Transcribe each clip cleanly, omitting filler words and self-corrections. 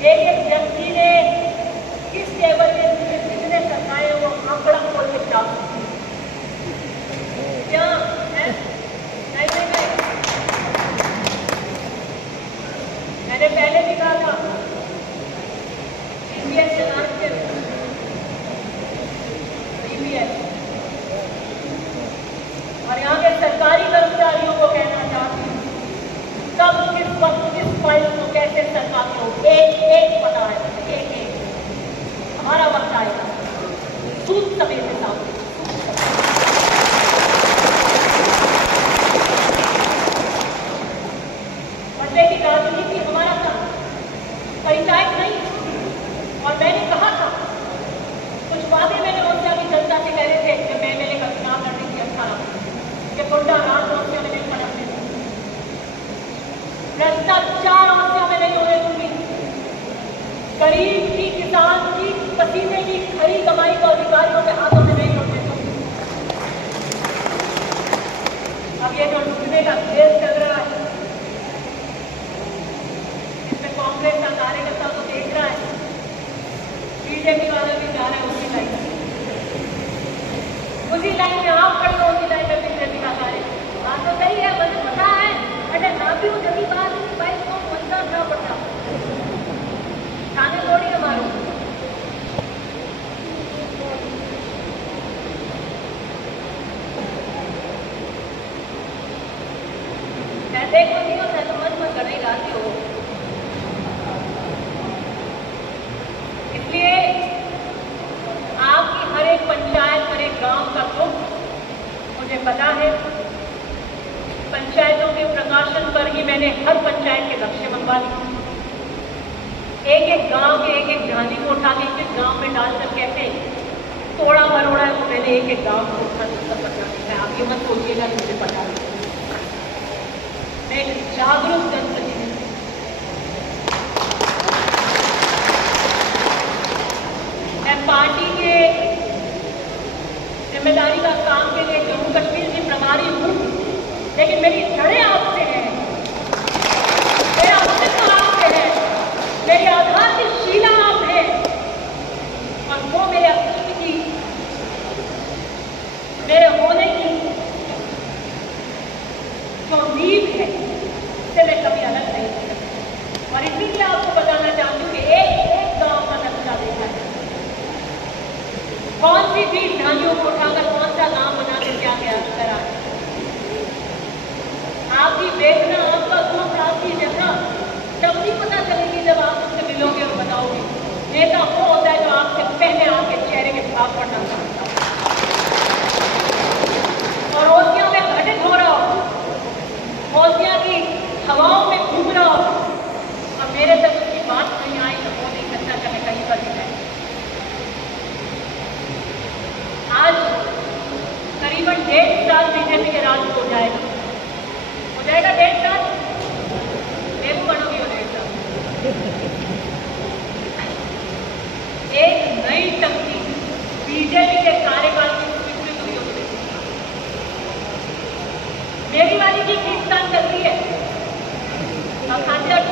एक एक व्यक्ति ने किस टेबल पे कितने सरकारें वो आंकड़ा खोल के क्या है? नहीं, मैंने पहले भी कहा था CBS चलान के CBS और यहाँ के सरकारी कर्मचारियों को कहना चाहती हूँ, कब किस वक्त किस फाइल को कैसे सरकारी हो एक पता है, एक हमारा वक्त आएगा सूद समेत हिसाब बदले की राजनीति हमारा था, पंचायत नहीं। और मैंने कहा था कुछ वादे मैंने ओसिया की जनता से कह रहे थे जब मैं MLA का चुनाव लड़ने की 18 कि गुंडा राज ओसिया में नहीं पड़ते, भ्रष्टाचार ओसिया में नहीं होने दूंगी, गरीब की किसान की पसीने की खरी कमाई को अधिकारियों के हाथों में नहीं होने दूंगी। अब ये जो लूटने का खेल चल रहा है इसमें कांग्रेस का कार्यकर्ता तो देख रहा है, बीजेपी वाला भी जा रहा है उसी लाइन में आप खड़े हो, उसी लाइन में बीजेपी का कार्य। बात तो सही है, मुझे पता है, अरे ना भी वो जल्दी बात भाई को पंजा ना पड़ता खाने थोड़ी हमारे ऐसे को नहीं होता तो मत करने जाती हो। इसलिए आपकी हर एक पंचायत हर एक गांव का दुख मुझे पता है। पंचायतों के प्रकाशन पर ही मैंने हर पंचायत के नक्शे मंगवा लिए, एक एक गांव के एक एक झांसी को उठा के किस गांव में डालकर कैसे तोड़ा मरोड़ा है वो मैंने एक एक गांव को उठा कर पता है। आप ये मत सोचिएगा कि मुझे पता नहीं, मैं जागरूक जनप्रतिनिधि। मैं पार्टी के जिम्मेदारी का काम के लिए जम्मू कश्मीर की प्रभारी हूँ, लेकिन मेरी जड़ें आपसे हैं, मेरा अस्तित्व आपसे है, मेरी आधार की शीला आप है, और वो मेरे अस्तित्व की मेरे होने की जो नींव है उससे मैं कभी अलग नहीं हूँ। और इसीलिए आपको बताना चाहती हूँ कि एक एक गांव का नक्शा देखा है, कौन सी चीज झांझियों को उठाकर कौन सा गांव बना के क्या क्या करा है। आपकी वेदना आपका दुख आपकी जगह तब नहीं पता चलेगी जब आप उससे मिलोगे और बताओगे। नेता वो होता है जो आपसे पहले आपके चेहरे के भाव पढ़ना चाहता है और ओसिया में घटित हो रहा हो, ओसिया की हवाओं में घूम रहा हो और मेरे तक उसकी बात नहीं आई तो वो नहीं करता कि मैं कहीं पर दिखाई। आज करीबन 1.5 साल बीजेपी के राज हो जाएगा 1.5 साल, मेरे बनोगी 1.5 साल। एक नई शक्ति बीजेपी के कार्यकाल की स्वीकृत हुई होती है। मेरी वाली की खींचतान चल रही है, अब खासियत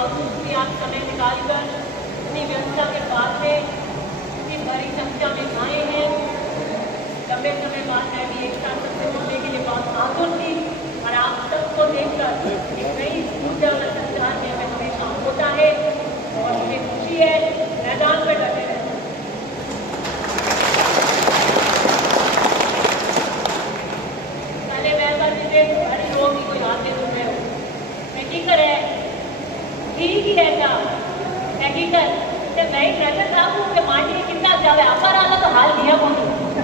बावजूद भी आप समय निकालकर इतनी व्यवस्था के बाद में इतनी बड़ी संख्या में आए हैं। लंबे समय बाद मैं भी एक साथ सबसे मिलने के लिए बहुत आतुर थी और आप सबको देखकर एक नई ऊर्जा का संचार में हमें हमेशा होता है और मुझे खुशी है मैदान में डटे रहना। पहले वैसा जिसे हरी रोग की कोई आते हुए हो हकीकत है ठीक ही रहता हकीकत मैं ही कहता था कि माटी कितना ज्यादा व्यापार आला तो हाल दिया बोलो